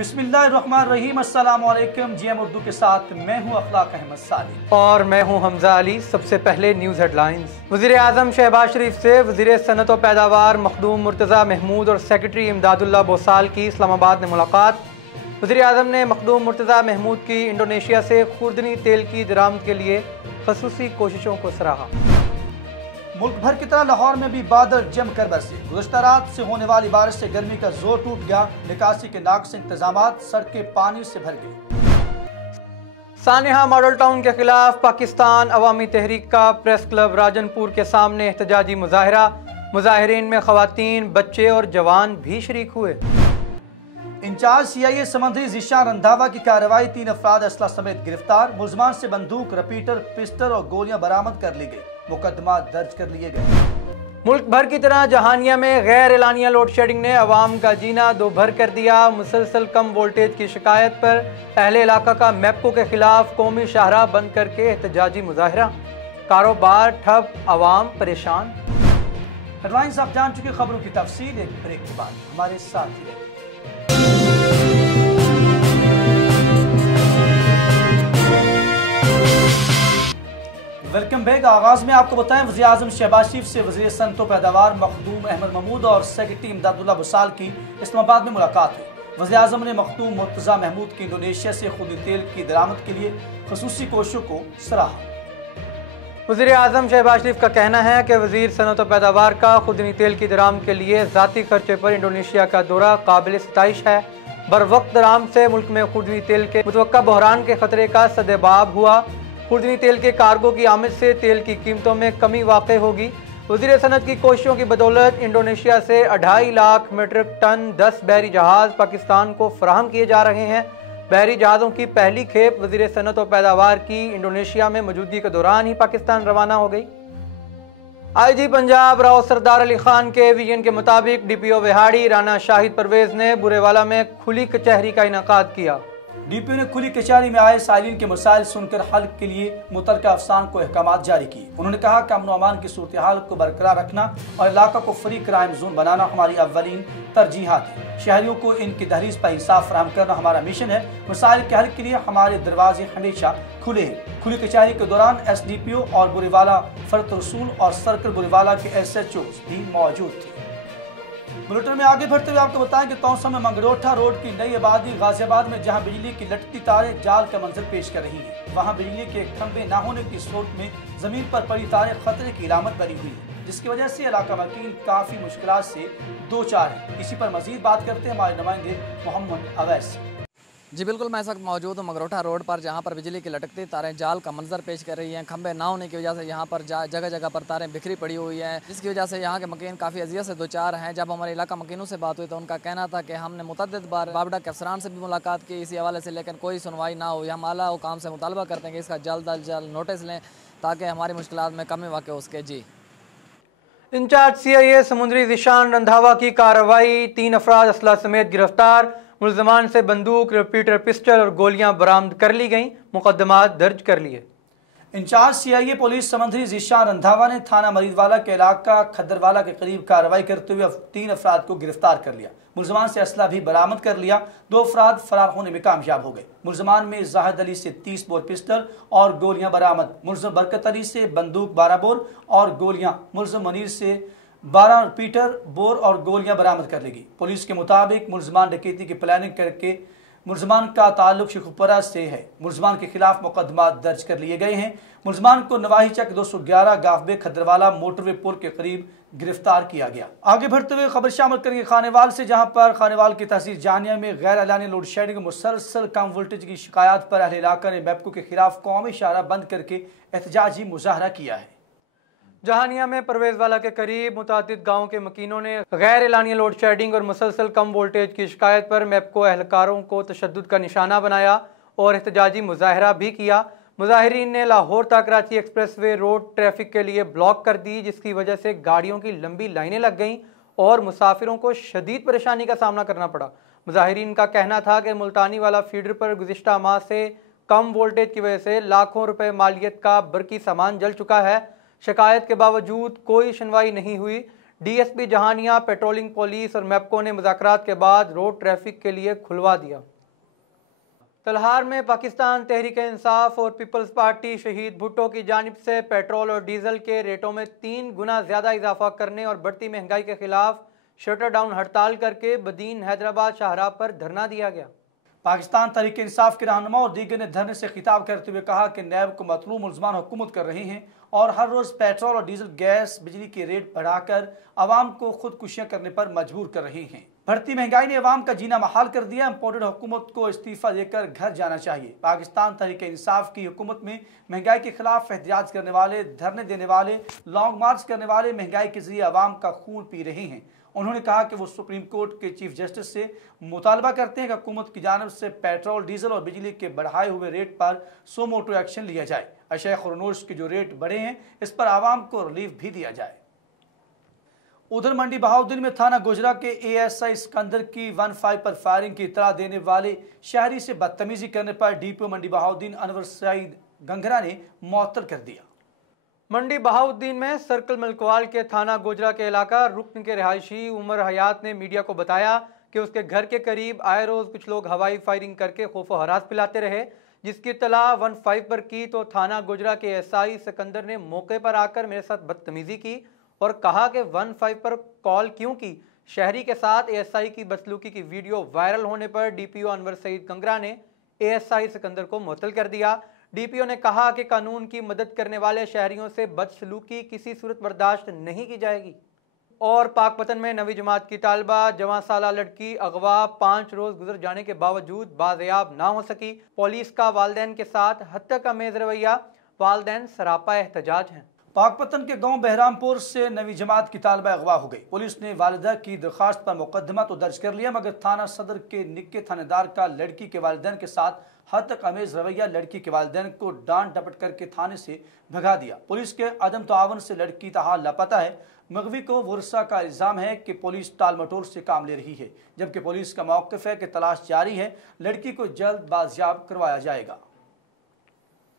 बिस्मिल्लाहिर्रहमानिर्रहीम। अस्सलाम वालेकुम। जीएम उर्दू के साथ मैं हूं अखलाक अहमद सालिम और मैं हूं हमजा अली। सबसे पहले न्यूज़ हेडलाइंस। वज़ीर आज़म शहबाज शरीफ से वज़ीर सनत व पैदावार मखदूम मुर्तज़ा महमूद और सेक्रेटरी इमदादुल्लाह बोसाल की इस्लामाबाद में मुलाकात। वज़ीर आज़म ने मखदूम मुर्तज़ा महमूद की इंडोनेशिया से खुर्दनी तेल की दरामद के लिए खसूसी कोशिशों को सराहा। मुल्क भर की तरह लाहौर में भी बादल जमकर बरसे। गुज़श्ता रात से होने वाली बारिश से गर्मी का जोर टूट गया। निकासी के नाक़िस इंतजामात, सड़कें पानी से भर गई। सानिहा मॉडल टाउन के खिलाफ पाकिस्तान अवामी तहरीक का प्रेस क्लब राजनपुर के सामने एहतजाजी मुजाहरा। मुजाहिरीन में खवातीन, बच्चे और जवान भी शरीक हुए। इंचार्ज CIA समंदरी ज़ीशान रंधावा की कार्रवाई, 3 अफराद असला समेत गिरफ्तार। मुलजमान से बंदूक, रिपीटर, पिस्टल और गोलियां बरामद कर ली गई। मुकदमा दर्ज कर लिए गए। मुल्क भर की तरह जहानिया में गैर एलानिया लोड शेडिंग ने अवाम का जीना दो भर कर दिया। मुसलसल कम वोल्टेज की शिकायत पर अहले इलाका का मैपको के खिलाफ कौमी शाहराह बंद करके एहतजाजी मुजाहरा। कारोबार ठप, अवाम परेशान। हेडलाइंस आप जान चुके, खबरों की तफसील एक ब्रेक के बाद हमारे साथ ही रहिए। Welcome back. आगाज में आपको बताएं, वज़ीर आज़म शहबाज शरीफ से वज़ीर सनत व पैदावार मखदूम अहमद महमूद और सेक्रेटरी इमदादुल्लाह बोसाल की इस्लामाबाद में मुलाकात हुई। वज़ीर आज़म ने मखदूम मुर्तज़ा महमूद की इंडोनेशिया से खुर्दनी तेल की दरामद के लिए खसूसी कोशिशों को सराहा। वज़ीर आज़म शहबाज शरीफ का कहना है कि वज़ीर सनत व पैदावार का खुर्दनी तेल की दरामद के लिए ज़ाती खर्चे पर इंडोनेशिया का दौरा काबिल सताइश है। बर वक्त दरामद से मुल्क में खुर्दनी तेल के मुतवक्का बहरान के खतरे का सदेबाब हुआ। खुर्दनी तेल के कार्गो की आमद से तेल की कीमतों में कमी वाक़ होगी। वज़ीर सनत की कोशिशों की बदौलत इंडोनेशिया से 2.5 लाख मीट्रिक टन 10 बहरी जहाज़ पाकिस्तान को फराहम किए जा रहे हैं। बहरी जहाज़ों की पहली खेप वज़ीर सनत व पैदावार की इंडोनेशिया में मौजूदगी के दौरान ही पाकिस्तान रवाना हो गई। IG पंजाब राव सरदार अली खान के विजन के मुताबिक DPO विहाड़ी राना शाहिद परवेज ने बुरेवाला में खुली कचहरी का इनेकाद किया। DPO ने खुली कचहरी में आए साइलिन के मसाइल सुनकर हल के लिए मुतलका अफसान को अहकामात जारी किए। उन्होंने कहा कि अमन व अमान की सूरत हाल को बरकरार रखना और इलाका को फ्री क्राइम जोन बनाना हमारी अव्वलीन तरजीहात है। शहरियों को इनकी दहलीज पर इंसाफ फराहम करना हमारा मिशन है। मसाइल के हल के लिए हमारे दरवाजे हमेशा खुले हैं। खुली कचहरी के दौरान SDPO और बुरेवाला फर्द रसूल और सर्कल बुरेवाला के SHO भी मौजूद थे। बुलेटिन में आगे बढ़ते हुए आपको बताएं कि तौसा में मंगरोठा रोड की नई आबादी गाजियाबाद में जहां बिजली की लटकती तारें जाल का मंजर पेश कर रही हैं, वहां बिजली के खंभे न होने की सूरत में जमीन पर पड़ी तारें खतरे की इलामत बनी हुई है, जिसकी वजह से इलाका मकीन काफी मुश्किलात से दो चार है। इसी पर मजीद बात करते हैं हमारे नुमाइंदे मोहम्मद अवैस। जी बिल्कुल, मैं इस वक्त मौजूद हूँ मगरोठा रोड पर, जहाँ पर बिजली की लटकती तारें जाल का मंजर पेश कर रही हैं। खंभे ना होने की वजह से यहाँ पर जगह जगह पर तारें बिखरी पड़ी हुई हैं, जिसकी वजह से यहाँ के मकीन काफ़ी अजियत से दो चार हैं। जब हमारे इलाका मकीनों से बात हुई तो उनका कहना था कि हमने मुतअद्दिद बार बाबडा के अफसरान से भी मुलाकात की इसी हवाले से, लेकिन कोई सुनवाई ना हुई। हम आला हुकाम से मुतालबा करते हैं कि इसका जल्द अज जल्द नोटिस लें ताकि हमारी मुश्किलात में कमी वाक़ हो सके। जी इंचार्ज CIA समुद्री ज़ीशान रंधावा की कार्रवाई, 3 अफराद असला समेत गिरफ्तार। मुलजमान से बंदूक, रिपीटर, पिस्टल और गोलियां बरामद कर ली गईं। मुकदमा दर्ज कर लिए। इंचार्ज CIA पुलिस समंदरी ज़ीशान रंधावा ने थाना मरीदवाला के इलाका खद्दरवाला के करीब कार्रवाई करते हुए 3 अफराद को गिरफ्तार कर लिया। मुलजमान से असला भी बरामद कर लिया। 2 अफराद फरार होने में कामयाब हो गए। मुलजमान में जाहिद अली से 30 बोर पिस्टल और गोलियां बरामद। मुलजम बरकत अली से बंदूक 12 बोर और गोलियां। मुलजम मनीर से 12 रिपीटर, बोर और गोलियां बरामद कर ली गई। पुलिस के मुताबिक मुलजमान डकैती की प्लानिंग करके मुलजमान का ताल्लुक शेखुपुरा से है। मुलजमान के खिलाफ मुकदमा दर्ज कर लिए गए हैं। मुलजमान को नवाही चक 211 गाफबे खद्दरवाला मोटरवे पुल के करीब गिरफ्तार किया गया। आगे बढ़ते हुए खबर शामिल करेंगे खानेवाल से, जहां पर खानेवाल की तहसील जानिया में गैर एलानी लोड शेडिंग मुसलसल कम वोल्टेज की शिकायत पर अहले इलाका ने मैपको के खिलाफ कौमी शाहराह बंद करके एहतजाजी मुजाहरा किया है। जहानिया में परवेज वाला के करीब मुतादिद गाँव के मकीनों ने गैर एलानिया लोड शेडिंग और मुसलसल कम वोल्टेज की शिकायत पर मैपको एहलकारों को तशद्दुद का निशाना बनाया और एहतजाजी मुजाहरा भी किया। मुजाहिरीन ने लाहौर ता कराची एक्सप्रेसवे रोड ट्रैफिक के लिए ब्लॉक कर दी, जिसकी वजह से गाड़ियों की लंबी लाइनें लग गईं और मुसाफिरों को शदीद परेशानी का सामना करना पड़ा। मुजाहिरीन का कहना था कि मुल्तानी वाला फीडर पर गुज़िश्ता माह से कम वोल्टेज की वजह से लाखों रुपए मालियत का बरकी सामान जल चुका है। शिकायत के बावजूद कोई सुनवाई नहीं हुई। डीएसपी जहानिया, पेट्रोलिंग पुलिस और मैप्को ने मुज़ाकरात के बाद रोड ट्रैफिक के लिए खुलवा दिया। तलहार में पाकिस्तान तहरीक-ए-इंसाफ और पीपल्स पार्टी शहीद भुट्टो की जानिब से पेट्रोल और डीजल के रेटों में 3 गुना ज़्यादा इजाफा करने और बढ़ती महंगाई के खिलाफ शटर डाउन हड़ताल करके बदीन हैदराबाद शाहराह पर धरना दिया गया। पाकिस्तान तहरीक इंसाफ के रहनुमा और दीगर ने धरने से खिताब करते हुए कहा कि नैब को मतलूब मुल्ज़मान हुकूमत कर रहे हैं और हर रोज़ पेट्रोल और डीजल, गैस, बिजली के रेट बढ़ाकर आवाम को खुदकुशियाँ करने पर मजबूर कर रहे हैं। बढ़ती महंगाई ने अवाम का जीना महाल कर दिया। इम्पोर्टेड हुकूमत को इस्तीफा देकर घर जाना चाहिए। पाकिस्तान तहरीक इंसाफ की हुकूमत में महंगाई के खिलाफ एहतजाज करने वाले, धरने देने वाले, लॉन्ग मार्च करने वाले महंगाई के जरिए आवाम का खून पी रहे हैं। उन्होंने कहा कि वो सुप्रीम कोर्ट के चीफ जस्टिस से मुतालबा करते हैं कि हुकूमत की जानिब से पेट्रोल, डीजल और बिजली के बढ़ाए हुए रेट पर सो मोटो एक्शन लिया जाए। अशय खुरनोश के जो रेट बढ़े हैं इस पर आवाम को रिलीफ भी दिया जाए। उधर मंडी बहाउद्दीन में थाना गुजरा के एएसआई सिकंदर की 15 पर फायरिंग की इतला देने वाले शहरी से बदतमीजी करने पर डीपीओ मंडी बहाउद्दीन अनवर सईद गंगरा ने मुअत्तल कर दिया। मंडी बहाउद्दीन में सर्कल मलकवाल के थाना गुजरा के इलाका रुकन के रिहायशी उमर हयात ने मीडिया को बताया कि उसके घर के करीब आए रोज कुछ लोग हवाई फायरिंग करके खौफ व हरास पिलाते रहे, जिसकी इत्तला 15 पर की तो थाना गुजरा के एसआई सिकंदर ने मौके पर आकर मेरे साथ बदतमीजी की और कहा कि 15 पर कॉल क्यों की। शहरी के साथ एएसआई की बदसलूकी की वीडियो वायरल होने पर डीपीओ अनवर सईद गंगरा ने एएसआई सिकंदर को मुअत्तल कर दिया। डीपीओ ने कहा कि कानून की मदद करने वाले शहरियों से बदसलूकी किसी सूरत बर्दाश्त नहीं की जाएगी। और पाकपतन में नवी जमात की तालिबा जवां साला लड़की अगवा 5 रोज गुजर जाने के बावजूद बाज़याब ना हो सकी। पुलिस का वालिदैन के साथ हद तक अमेज रवैया, वालिदैन सरापा एहतजाज हैं। पाकपतन के गांव बहरामपुर से नवी जमात की तालिबा अगवा हो गई। पुलिस ने वालिदा की दरख्वास्त पर मुकदमा तो दर्ज कर लिया, मगर थाना सदर के निक्के थानेदार का लड़की के वालिदैन के साथ हद तक अमेज रवैया लड़की के वालिदैन को डांट डपट करके थाने से भगा दिया। पुलिस के अदम तावन से लड़की ताहाल लापता है। मगवी को वर्षा का इल्जाम है कि पुलिस टाल मटोल से काम ले रही है, जबकि पुलिस का मौक़िफ़ है कि तलाश जारी है, लड़की को जल्द बाजियाब करवाया जाएगा।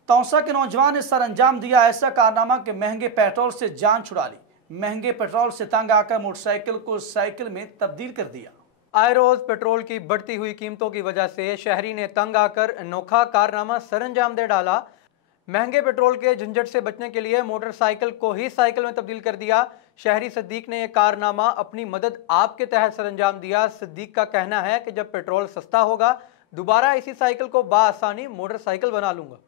तौसा के नौजवान ने सर अंजाम दिया ऐसा कारनामा कि महंगे पेट्रोल से जान छुड़ा ली। महंगे पेट्रोल से तंग आकर मोटरसाइकिल को साइकिल में तब्दील कर दिया। आए रोज पेट्रोल की बढ़ती हुई कीमतों की वजह से शहरी ने तंग आकर अनोखा कारनामा सर अंजाम दे डाला। महंगे पेट्रोल के झंझट से बचने के लिए मोटरसाइकिल को ही साइकिल में तब्दील कर दिया। शहरी सद्दीक ने यह कारनामा अपनी मदद आप के तहत सर अंजाम दिया। सद्दीक का कहना है कि जब पेट्रोल सस्ता होगा दोबारा इसी साइकिल को बाआसानी मोटरसाइकिल बना लूंगा।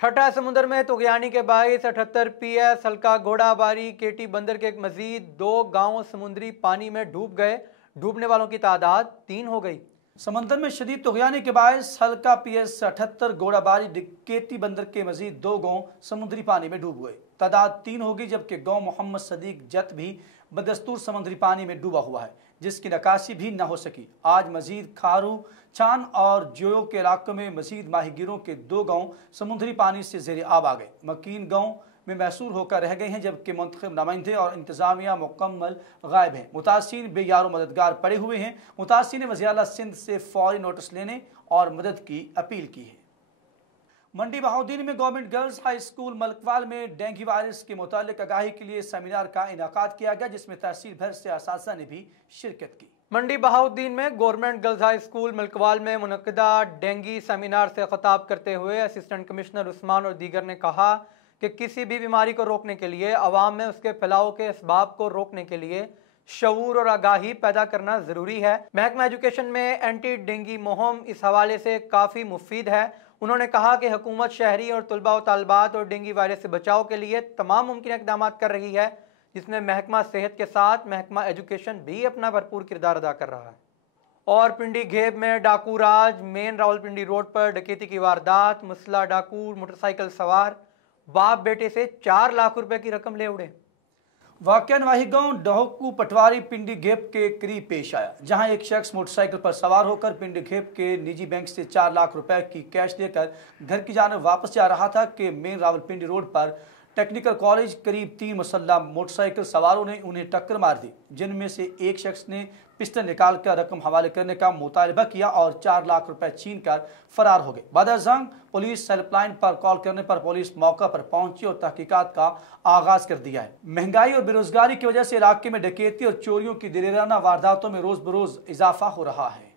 ठट्टा समुद्र में तुगयानी के 2278 PS हल्का घोड़ाबारी केटी बंदर के मजीद 2 गांव समुद्री पानी में डूब गए। डूबने वालों की तादाद 3 हो गई। समंदर में शदीद तुगयानी के बायस हल्का PS 78 घोड़ाबारी केटी बंदर के मजीद 2 गांव समुद्री पानी में डूब गए। तादाद 3 होगी, जबकि गांव मोहम्मद सदीक जत भी बदस्तूर समुद्री पानी में डूबा हुआ है, जिसकी नकाशी भी न हो सकी। आज मजीद खारू, छान और जोयो के इलाकों में मजीद माहीगीरों के 2 गांव समुद्री पानी से ज़ेरे आब आ गए। मकीन गांव में महसूर होकर रह गए हैं, जबकि मुंतखब नुमाइंदे और इंतजामिया मुकम्मल गायब हैं। मुतासिरीन बेयारो मददगार पड़े हुए हैं। मुतासिरीन ने वज़ीर आला सिंध से फौरी नोटिस लेने और मदद की अपील की है। मंडी बहाउद्दीन में government girls high school Malakwal में डेंगू वायरस के मुतालिक आगाही के लिए सेमिनार का इनाकाद किया गया, जिसमें तहसील भर से असातिज़ा ने भी शिरकत की। मंडी बहाउद्दीन में government girls high school Malakwal में मुनक्किदा डेंगू सेमिनार से खिताब करते हुए असिस्टेंट कमिश्नर उस्मान और दीगर ने कहा कि किसी भी बीमारी को रोकने के लिए अवाम में उसके फैलाव के असबाब को रोकने के लिए शऊर और आगाही पैदा करना ज़रूरी है। महकमा एजुकेशन में एंटी डेंगू मुहिम इस हवाले से काफ़ी मुफीद है। उन्होंने कहा कि हुकूमत शहरी और तलबा व तालबात और डेंगू वायरस से बचाव के लिए तमाम मुमकिन इक़दाम कर रही है, जिसमें महकमा सेहत के साथ महकमा एजुकेशन भी अपना भरपूर किरदार अदा कर रहा है। और पिंडी घेब में डाकू राज, मेन रावलपिंडी रोड पर डकैती की वारदात। मुसला डाकू मोटरसाइकिल सवार बाप बेटे से 4 लाख रुपए की रकम ले उड़े। वाक़या नवाही गांव डहकू पटवारी पिंडी घेब के करीब पेश आया, जहां एक शख्स मोटरसाइकिल पर सवार होकर पिंडी घेब के निजी बैंक से 4 लाख रुपए की कैश लेकर घर की जानिब वापस जा रहा था कि मेन रावलपिंडी रोड पर टेक्निकल कॉलेज करीब 3 मुसल्लह मोटरसाइकिल सवारों ने उन्हें टक्कर मार दी, जिनमें से एक शख्स ने पिस्टल निकालकर रकम हवाले करने का मुतालबा किया और 4 लाख रुपए छीन कर फरार हो गए। बदअज़ां पुलिस हेल्पलाइन पर कॉल करने पर पुलिस मौका पर पहुंची और तहकीकात का आगाज कर दिया है। महंगाई और बेरोजगारी की वजह से इलाके में डकैती और चोरियों की दिलेराना वारदातों में रोज बरोज इजाफा हो रहा है।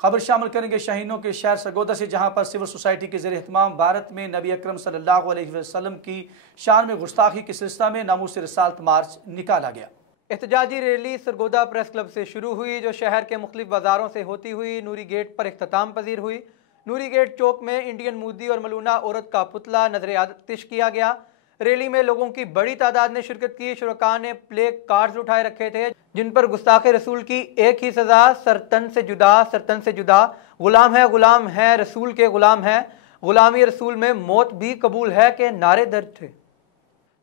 खबर शामिल करेंगे शाहीनों के शहर सरगोदा से, जहां पर सिविल सोसाइटी के ज़रिए इहतमाम भारत में नबी अकरम सल्लल्लाहु अलैहि वसल्लम की शान में गुस्ताखी के सिलसिला में नामूस रिसालत मार्च निकाला गया। एहतजाजी रैली सरगोदा प्रेस क्लब से शुरू हुई, जो शहर के मुख्तलिफ बाजारों से होती हुई नूरी गेट पर इख्तिताम पजीर हुई। नूरी गेट चौक में इंडियन मोदी और मलूना औरत का पुतला नजर आतिश किया गया। रैली में लोगों की बड़ी तादाद ने शिरकत की। शुरका ने प्ले कार्ड्स उठाए रखे थे, जिन पर गुस्ताखे रसूल की एक ही सजा, सरतन से जुदा, सरतन से जुदा, गुलाम है रसूल के गुलाम है, गुलामी रसूल में मौत भी कबूल है के नारे दर्ज थे।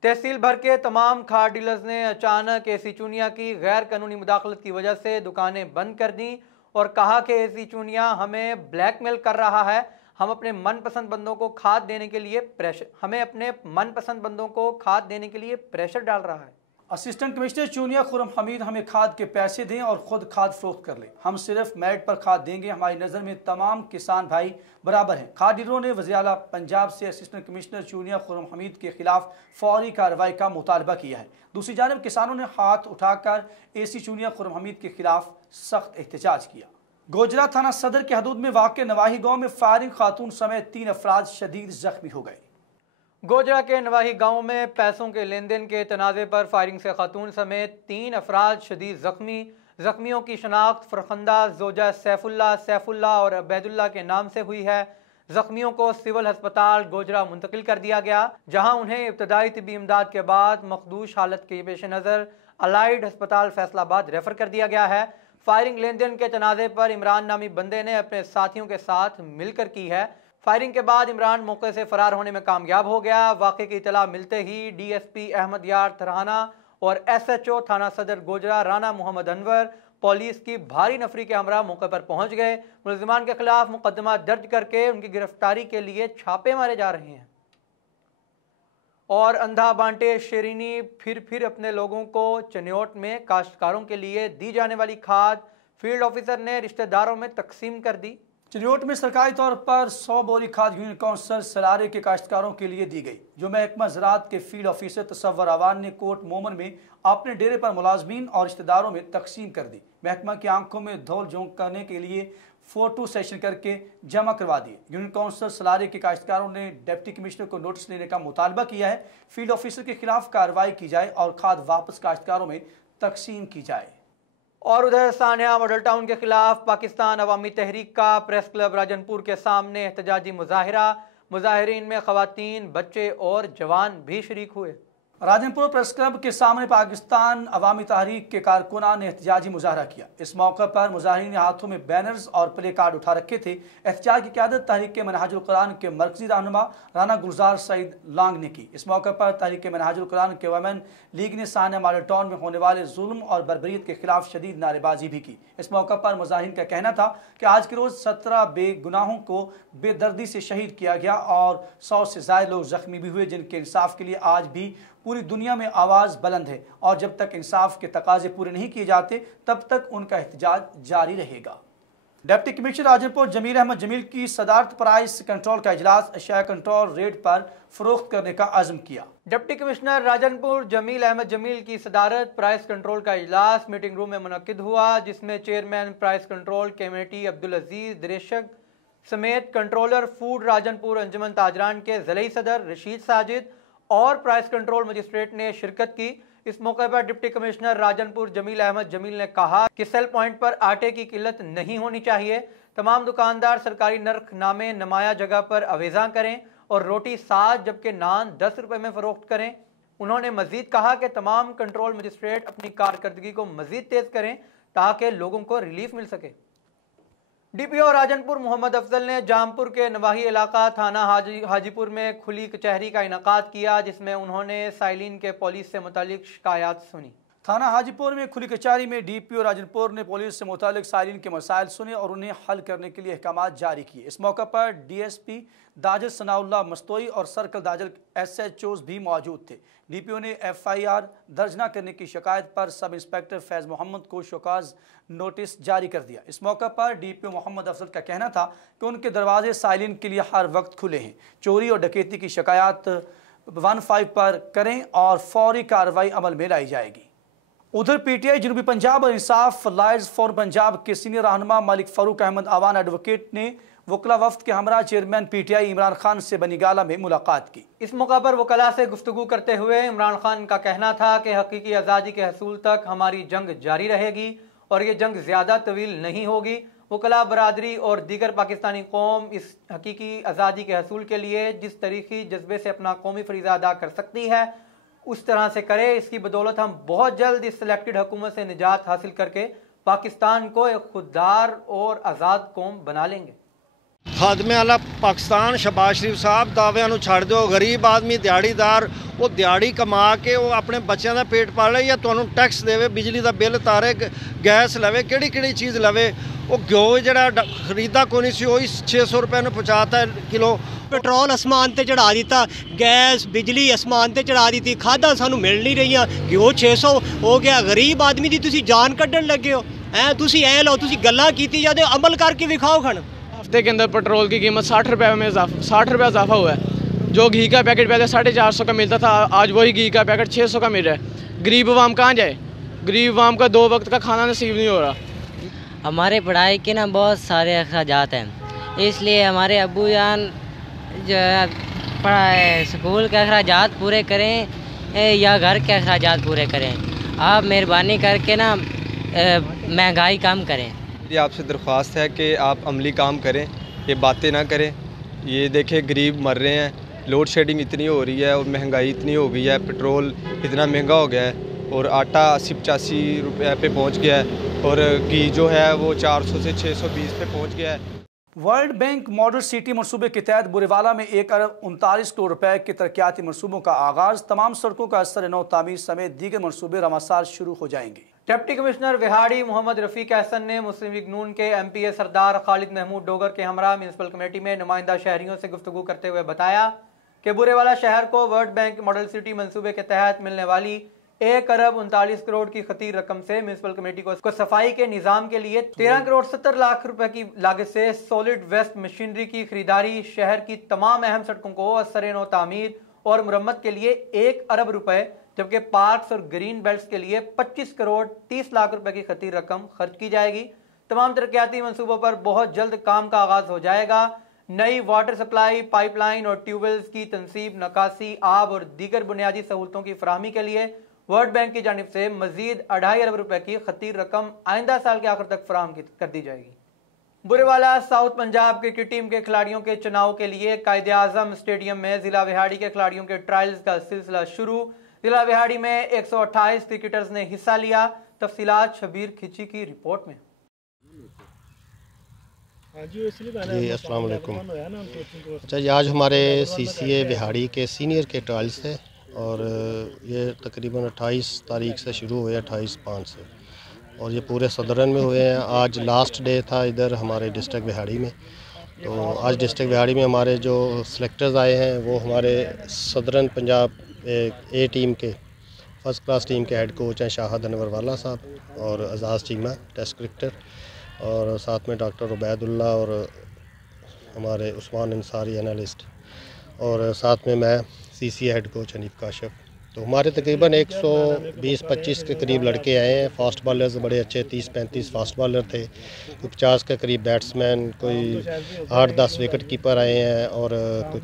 तहसील भर के तमाम खाद डीलर्स ने अचानक एसी चूनिया की गैर कानूनी मुदाखलत की वजह से दुकानें बंद कर दी और कहा कि एसी चूनिया हमें ब्लैकमेल कर रहा है। हम अपने मनपसंद बंदों को खाद देने के लिए प्रेशर डाल रहा है। असिस्टेंट कमिश्नर चूनिया खुरम हमीद हमें खाद के पैसे दें और खुद खाद फरोख्त कर लें। हम सिर्फ मेरिट पर खाद देंगे। हमारी नज़र में तमाम किसान भाई बराबर हैं। खाद डीलरों ने वज़ीर आला पंजाब से असिस्टेंट कमिश्नर चूनिया खुरम हमीद के खिलाफ फौरी कार्रवाई का मुतालबा किया है। दूसरी जानब किसानों ने हाथ उठाकर एसी चूनिया खुरम हमीद के खिलाफ सख्त एहतजाज किया। गोजरा थाना सदर के हदूद में वाक़े नवाही गाँव में फायरिंग, खातून समेत 3 अफराद शदीद जख्मी हो गए। गोजरा के नवाही गांव में पैसों के लेन देन के तनाज़े पर फायरिंग से खातून समेत 3 अफराद शदीद जख्मी। जख्मियों की शनाख्त फरखंदा, जोजा सैफुल्ला और अबैदुल्ला के नाम से हुई है। जख्मियों को सिविल अस्पताल गोजरा मुंतकिल कर दिया गया, जहां उन्हें इब्तदाई तिब्बी इमदाद के बाद मखदूश हालत के पेश नज़र अलाइड अस्पताल फैसलाबाद रेफर कर दिया गया है। फायरिंग लेन देन के तनाज़े पर इमरान नामी बंदे ने अपने साथियों के साथ मिलकर की है। फायरिंग के बाद इमरान मौके से फरार होने में कामयाब हो गया। वाक़े की इतला मिलते ही डीएसपी अहमद यार थरहाना और एसएचओ थाना सदर गोजरा राना मोहम्मद अनवर पुलिस की भारी नफरी के हमरा मौके पर पहुंच गए। मुलजिमान के खिलाफ मुकदमा दर्ज करके उनकी गिरफ्तारी के लिए छापे मारे जा रहे हैं। और अंधा बांटे शेरीनी फिर अपने लोगों को चन्योट में काश्तकारों के लिए दी जाने वाली खाद फील्ड ऑफिसर ने रिश्तेदारों में तकसीम कर दी। चन्योट में सरकारी तौर पर 100 बोरी खाद यूनियन काउंसिल सलारे के काश्तकारों के लिए दी गई, जो महकमा ज़राअत के फील्ड ऑफिसर तसव्वुर अवान ने कोट मोमन में अपने डेरे पर मुलाजमीन और रिश्तेदारों में तकसीम कर दी। महकमा की आंखों में धौल झोंक करने के लिए फोटो सेशन करके जमा करवा दिए। यूनियन काउंसिल सलारे के काश्तकारों ने डिप्टी कमिश्नर को नोटिस लेने का मुतालबा किया है। फील्ड ऑफिसर के खिलाफ कार्रवाई की जाए और खाद वापस काश्तकारों में तकसीम की जाए। और उधर सानिया मॉडल टाउन के खिलाफ पाकिस्तान अवामी तहरीक का प्रेस क्लब राजनपुर के सामने एहतजाजी मुजाहिरा। मुजाहिरीन में खवातीन, बच्चे और जवान भी शरीक हुए। राजनपुर प्रेस क्लब के सामने पाकिस्तान अवामी तहरीक के कारकुनान ने एहतजाजी मुजाहरा किया। इस मौके पर मुजाहिरीन ने हाथों में बैनर्स और प्ले कार्ड उठा रखे थे। एहतजाज की क़यादत तहरीक मनहाजुल कुरान के मरकजी रहनुमा राना गुलजार सईद लांग ने की। इस मौके पर तहरीक मनहाजुल कुरान के वुमेन लीग ने सानिया मॉडल टाउन में होने वाले जुल्म और बर्बरियत के खिलाफ शदीद नारेबाजी भी की। इस मौके पर मुजाहिरीन का कहना था कि आज के रोज़ 17 बेगुनाहों को बेदर्दी से शहीद किया गया और 100 से ज़ायद लोग जख्मी भी हुए, जिनके इंसाफ के लिए आज भी पूरी दुनिया में आवाज़ बुलंद है और जब तक इंसाफ के तकाजे पूरे नहीं किए जाते तब तक उनका एहतजाज जारी रहेगा। डिप्टी कमिश्नर राजनपुर जमील अहमद जमील की सदारत प्राइस कंट्रोल का इजलास अशिया कंट्रोल रेट पर फरोख्त करने का अज़्म किया। डिप्टी कमिश्नर राजनपुर जमील अहमद जमील की सदारत प्राइस कंट्रोल का इजलास मीटिंग रूम में मुनक्किद हुआ, जिसमें chairman price control committee Abdul Aziz दिरेशक समेत कंट्रोलर फूड राजनपुर अंजुमन ताजरान के ज़िलई सदर रशीद साजिद और प्राइस कंट्रोल मजिस्ट्रेट ने शिरकत की। इस मौके पर डिप्टी कमिश्नर राजनपुर जमील अहमद जमील ने कहा कि सेल पॉइंट पर आटे की किल्लत नहीं होनी चाहिए। तमाम दुकानदार सरकारी नर्ख नामे नुमाया जगह पर अवेजा करें और रोटी 7 जबकि नान 10 रुपए में फरोख्त करें। उन्होंने मजीद कहा कि तमाम कंट्रोल मजिस्ट्रेट अपनी कारकर्दगी को मजीद तेज करें ताकि लोगों को रिलीफ मिल सके। डीपीओ राजनपुर मोहम्मद अफजल ने जामपुर के नवाही इलाका थाना हाजीपुर में खुली कचहरी का इनेकाद किया, जिसमें उन्होंने साइलिन के पुलिस से मुतालिक शिकायत सुनी। थाना हाजीपुर में खुली कचहरी में डीपीओ राजनपुर ने पुलिस से मुतालिक साइलिन के मसाइल सुने और उन्हें हल करने के लिए अहकाम जारी किए। इस मौके पर डीएसपी दाजिल सनाउल्लाह मस्तोई और सर्कल दाजिल SHOs भी मौजूद थे। डीपीओ ने FIR दर्ज न करने की शिकायत पर सब इंस्पेक्टर फैज़ मोहम्मद को शोकाज नोटिस जारी कर दिया। इस मौके पर डीपीओ मोहम्मद अफजल का कहना था कि उनके दरवाजे साइलिन के लिए हर वक्त खुले हैं। चोरी और डकैती की शिकायत 15 पर करें और फौरी कार्रवाई अमल में लाई जाएगी। उधर PTI जनूबी पंजाब और इंसाफ लायर्स फॉर पंजाब के सीनियर रहनुमा मलिक फारूक अहमद आवान एडवोकेट ने वकला वफ्द के हमरा चेयरमैन PTI इमरान खान से बनीगाला में मुलाकात की। इस मौका पर वकला से गुफ्तगू करते हुए इमरान खान का कहना था कि हकीकी आज़ादी के हसूल तक हमारी जंग जारी रहेगी और ये जंग ज़्यादा तवील नहीं होगी। वकला बरादरी और दीगर पाकिस्तानी कौम इस हकीकी आज़ादी के हसूल के लिए जिस तरीक़ी जज्बे से अपना कौमी फरीज़ा अदा कर सकती है उस तरह से करे। इसकी बदौलत हम बहुत जल्द इस सिलेक्टेड हुकूमत से निजात हासिल करके पाकिस्तान को एक खुददार और आज़ाद कौम बना लेंगे। खादमे आला पाकिस्तान शहबाज शरीफ साहब दाव्यां नूं छड्ड दिओ। गरीब आदमी दिहाड़ीदार वो दिहाड़ी कमा के वो अपने बच्चों का पेट पाले या तुहानूं टैक्स देवे, बिजली का बिल तारे, गैस लवे, किहड़ी चीज़ लवे। वो घ्यो जिहड़ा खरीदा कोई नहीं सी वही 600 रुपए में पहुँचाता है किलो। पेट्रोल आसमान ते चढ़ा दिता, गैस बिजली आसमान ते चढ़ा दी, खादा सानू मिल नहीं रही, घ्यो 600 हो गया। गरीब आदमी की तुसी जान कड्ढन लगे हो हैं। तुसी ऐ लो, तुसी गल्लां कीती जाते, अमल करके विखाओ। खन हफ्ते के अंदर पेट्रोल की कीमत 60 रुपये में 60 रुपये इजाफा हुआ है। जो घी का पैकेट पहले 450 का मिलता था, आज वही घी का पैकेट 600 का मिल रहा है। गरीब अवाम कहाँ जाए? गरीब अवाम का 2 वक्त का खाना नसीब नहीं हो रहा। हमारे पढ़ाई के ना बहुत सारे अखराजात हैं, इसलिए हमारे अब्बू जान जो है स्कूल के अखराजात पूरे करें या घर के अखराजात पूरे करें। आप मेहरबानी करके ना महंगाई कम करें। ये आपसे दरख्वास्त है कि आप अमली काम करें, ये बातें ना करें। ये देखें गरीब मर रहे हैं, लोड शेडिंग इतनी हो रही है और महंगाई इतनी हो गई है, पेट्रोल इतना महंगा हो गया है और आटा 80-85 रुपये पे पहुंच गया है और घी जो है वो 400 से 620 पे पहुंच गया है। वर्ल्ड बैंक मॉडल सिटी मनसूबे के तहत बुरेवाला में 1 अरब 39 करोड़ रुपए के तरक्याती मनसूबों का आगाज। तमाम सड़कों का असर नौ तामीर समेत दीगर मनसूबे रमासार शुरू हो जाएंगे। डिप्टी कमिश्नर विहाड़ी मोहम्मद रफीक एहसन ने मुस्लिम लीग नून के MPA सरदार खालिद महमूद डोगर के हमरा म्यूनसिपल कमेटी में नुमाइंदा शहरियों से गुफ्तगू करते हुए बताया कि बुरेवाला शहर को वर्ल्ड बैंक मॉडल सिटी मंसूबे के तहत मिलने वाली 1 अरब 39 करोड़ की खतीर रकम से म्यूनसिपल कमेटी को सफाई के निजाम के लिए 13 करोड़ 70 लाख रुपए की लागत से सॉलिड वेस्ट मशीनरी की खरीदारी, शहर की तमाम अहम सड़कों को असर नौ तामीर और मुरम्मत के लिए 1 अरब रुपए, जबकि पार्क्स और ग्रीन बेल्ट्स के लिए 25 करोड़ 30 लाख रुपए की खतीर रकम खर्च की जाएगी। तमाम तरक्याती मंसूबों पर बहुत जल्द काम का आगाज हो जाएगा। नई वाटर सप्लाई, पाइपलाइन और ट्यूबवेल्स की तनसीब, नकासी, आब और दीगर बुनियादी सहूलतों की फराहमी के लिए वर्ल्ड बैंक की जानिब से मजीद 2.5 अरब रुपए की खतीर रकम आइंदा साल के आखिर तक फराहम कर दी जाएगी। Burewala south Punjab cricket team के खिलाड़ियों के चुनाव के लिए कायदे आजम स्टेडियम में जिला विहाड़ी के खिलाड़ियों के ट्रायल्स का सिलसिला शुरू। जिला विहाड़ी में 128 क्रिकेटर्स ने हिस्सा लिया। तफसीलात शबीर खिची की रिपोर्ट में। जी अस्सलाम वालेकुम। अच्छा, ये आज हमारे CCA विहाड़ी के सीनियर के ट्रायल्स थे और ये तकरीबन 28 तारीख से शुरू हुए, 28/5 से, और ये पूरे सदरन में हुए हैं। आज लास्ट डे था इधर हमारे डिस्ट्रिक्ट विहाड़ी में। तो आज डिस्ट्रिक्ट विहाड़ी में हमारे जो सेलेक्टर्स आए हैं वो हमारे सदरन पंजाब A टीम के फर्स्ट क्लास टीम के हेड कोच हैं शाहद अनवर वाला साहब और अजाज़ चीमा टेस्ट क्रिकेटर, और साथ में डॉक्टर उबैदुल्ला और हमारे उस्मान अंसारी एनालिस्ट, और साथ में मैं CCA head coach Hanif Kashif. तो हमारे तकरीबन 120-25 के करीब लड़के आए हैं। फास्ट बॉलर्स बड़े अच्छे 30-35 फास्ट बॉलर थे, कोई 50 के करीब बैट्समैन, कोई 8-10 विकेट कीपर आए हैं और कुछ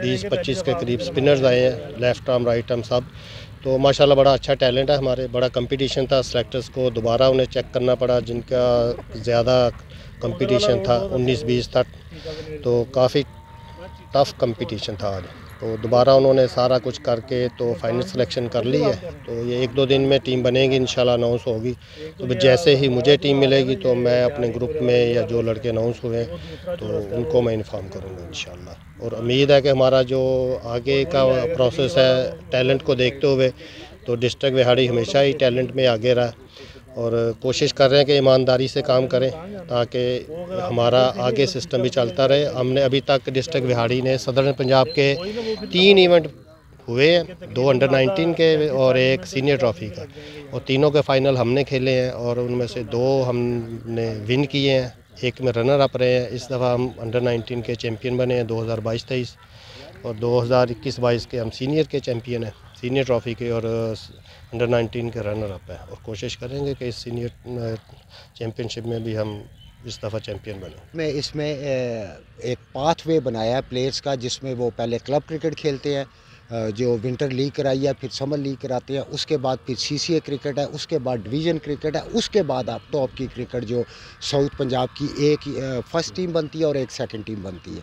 20-25 के करीब स्पिनर्स आए हैं, लेफ़्ट आर्म राइट आर्म सब। तो माशाल्लाह बड़ा अच्छा टैलेंट है हमारे। बड़ा कंपटीशन था, सेलेक्टर्स को दोबारा उन्हें चेक करना पड़ा, जिनका ज़्यादा कंपटीशन था 19-20 तक, तो काफ़ी टफ़ कंपटीशन था आज। तो दोबारा उन्होंने सारा कुछ करके तो फाइनल सिलेक्शन कर ली है। तो ये 1-2 दिन में टीम बनेगी, इंशाल्लाह अनाउंस होगी। तो जैसे ही मुझे टीम मिलेगी तो मैं अपने ग्रुप में या जो लड़के अनाउंस हुए तो उनको मैं इन्फॉर्म करूँगा इंशाल्लाह। और उम्मीद है कि हमारा जो आगे का प्रोसेस है टैलेंट को देखते हुए तो डिस्ट्रिक्ट बिहाड़ी हमेशा ही टैलेंट में आगे रहा और कोशिश कर रहे हैं कि ईमानदारी से काम करें ताकि हमारा आगे सिस्टम भी चलता रहे। हमने अभी तक डिस्ट्रिक्ट बिहाड़ी ने सदर्न पंजाब के 3 इवेंट हुए हैं, 2 अंडर 19 के और 1 सीनियर ट्रॉफी का, और तीनों के फाइनल हमने खेले हैं और उनमें से 2 हमने विन किए हैं, 1 में रनर अप रहे हैं। इस दफ़ा हम अंडर 19 के चैम्पियन बने हैं 2022-23 और 2021-22 के हम सीनियर के चैम्पियन हैं, सीनियर ट्रॉफी के, और अंडर 19 के रनर अप है। और कोशिश करेंगे कि इस सीनियर चैम्पियनशिप में भी हम इस दफ़ा चैम्पियन बने। मैं इसमें एक पाथवे बनाया है प्लेयर्स का, जिसमें वो पहले क्लब क्रिकेट खेलते हैं, जो विंटर लीग कराई है, फिर समर लीग कराते हैं, उसके बाद फिर CCA क्रिकेट है, उसके बाद डिवीज़न क्रिकेट है, उसके बाद आप टॉप की क्रिकेट जो साउथ पंजाब की एक फर्स्ट टीम बनती है और एक सेकंड टीम बनती है।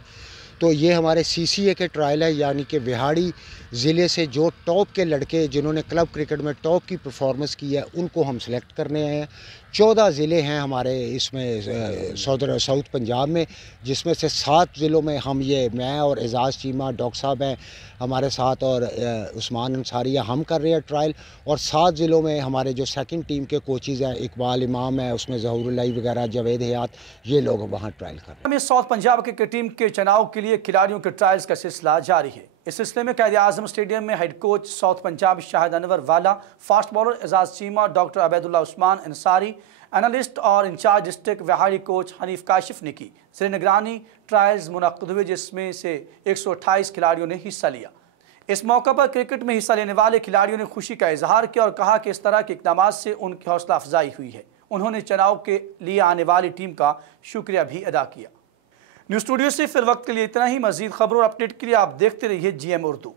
तो ये हमारे CCA के ट्रायल है, यानी कि बिहाड़ी ज़िले से जो टॉप के लड़के जिन्होंने क्लब क्रिकेट में टॉप की परफॉर्मेंस की है उनको हम सेलेक्ट करने आए हैं। 14 ज़िले हैं हमारे इसमें साउथ पंजाब में, जिसमें से 7 ज़िलों में हम मैं और एजाज़ चीमा डॉक्टर साहब हैं हमारे साथ और उस्मान अंसारिया हम कर रहे हैं ट्रायल, और 7 ज़िलों में हमारे जो सेकंड टीम के कोचेज़ हैं, इकबाल इमाम है, उसमें ज़हूरुल्लाह वगैरह, जावेद हयात, ये लोग वहाँ ट्रायल कर रहे हैं। साउथ पंजाब क्रिकेट टीम के चुनाव के लिए खिलाड़ियों के ट्रायल्स का सिलसिला जारी है। इस सिलसिले में कायद-ए-आज़म स्टेडियम में head coach South Punjab Shahid Anwar वाला, fast bowler Ejaz Cheema, doctor Ubaidullah Usman Ansari, analyst और इंचार्ज डिस्ट्रिक्ट बिहाड़ी कोच हनीफ काशिफ ने की ज़ेर निगरानी ट्रायल्स मुनक़्क़िद हुए, जिसमें से 128 खिलाड़ियों ने हिस्सा लिया। इस मौके पर क्रिकेट में हिस्सा लेने वाले खिलाड़ियों ने खुशी का इजहार किया और कहा कि इस तरह के इक़दामात से उनकी हौसला अफजाई हुई है। उन्होंने चुनाव के लिए आने वाली टीम का शुक्रिया भी अदा किया। न्यूज़ स्टूडियो से फिर वक्त के लिए इतना ही। मज़ीद खबरों और अपडेट के लिए आप देखते रहिए GM उर्दू।